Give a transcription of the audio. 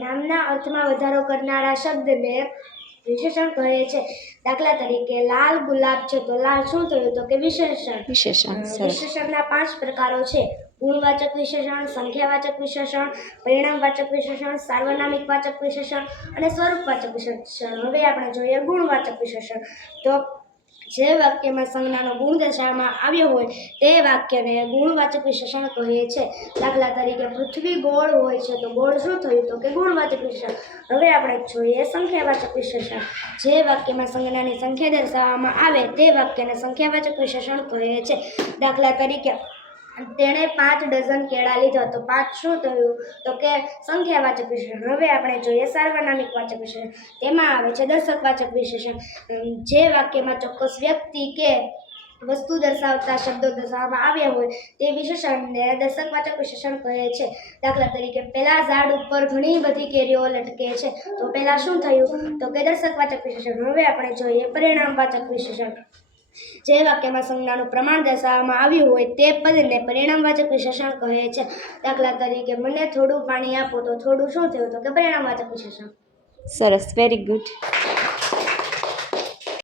નામના અર્થમાં વધારો કરનારા શબ્દને વિશેષણ કહે છે। દાખલા તરીકે લાલ ગુલાબ છે તો લાલ શું થયું તો કે વિશેષણ। વિશેષણના 5 પ્રકારો છે। ગુણવાચક વિશેષણ, સંખ્યાવાચક વિશેષણ, પરિણામવાચક વિશેષણ, સાર્વનામિક વાચક વિશેષણ અને સ્વરૂપવાચક વિશેષણ। હવે આપણે જોઈએ ગુણવાચક વિશેષણ। તો જે વાક્યમાં સંજ્ઞાનો ગુણ દર્શાવવામાં આવ્યો હોય તે વાક્યને ગુણવાચક વિશેષણ કહે છે। દાખલા તરીકે પૃથ્વી ગોળ હોય છે તો ગોળ શું થયું તો કે ગુણવાચક વિશેષણ। હવે આપણે જોઈએ સંખ્યાવાચક વિશેષણ। જે વાક્યમાં સંજ્ઞાની સંખ્યા દર્શાવવામાં આવે તે વાક્યને સંખ્યાવાચક વિશેષણ કહે છે। દાખલા તરીકે તેણે 5 ડઝન કેળા લીધા તો 5 શું થયું તો કે સંખ્યાવાચક વિશેષણ। હવે આપણે જોઈએ સાર્વનામિક વાચક વિશેષણ। તેમાં આવે છે દર્શકવાચક વિશેષણ। જે વાક્યમાં ચોક્કસ વ્યક્તિ કે વસ્તુ દર્શાવતા શબ્દો દર્શાવવામાં આવ્યા હોય તે વિશેષણને દર્શકવાચક વિશેષણ કહે છે। દાખલા તરીકે પેલા ઝાડ ઉપર ઘણી બધી કેરીઓ લટકે છે તો પેલા શું થયું તો કે દર્શકવાચક વિશેષણ। હવે આપણે જોઈએ પરિણામવાચક વિશેષણ। જે વાક્યમાં સંજ્ઞાનું પ્રમાણ દર્શાવવામાં આવ્યું હોય તે પદને પરિણામવાચક વિશેષણ કહે છે। દાખલા તરીકે મને થોડું પાણી આપો તો થોડું શું થયું તો કે પરિણામવાચક વિશેષણ। સરસ, વેરી ગુડ।